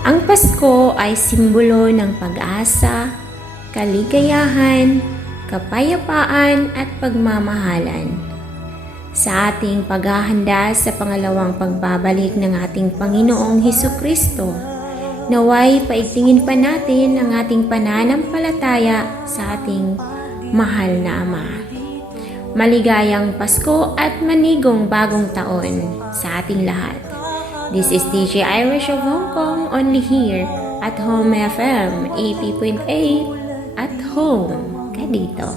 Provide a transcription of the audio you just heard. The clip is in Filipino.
Ang Pasko ay simbolo ng pag-asa, kaligayahan, kapayapaan at pagmamahalan. Sa ating paghahanda sa pangalawang pagbabalik ng ating Panginoong Hesukristo, naway paigtingin pa natin ang ating pananampalataya sa ating mahal na Ama. Maligayang Pasko at manigong bagong taon sa ating lahat. This is DJ Irish of Hong Kong, only here at Home FM 80.8 at home ka dito.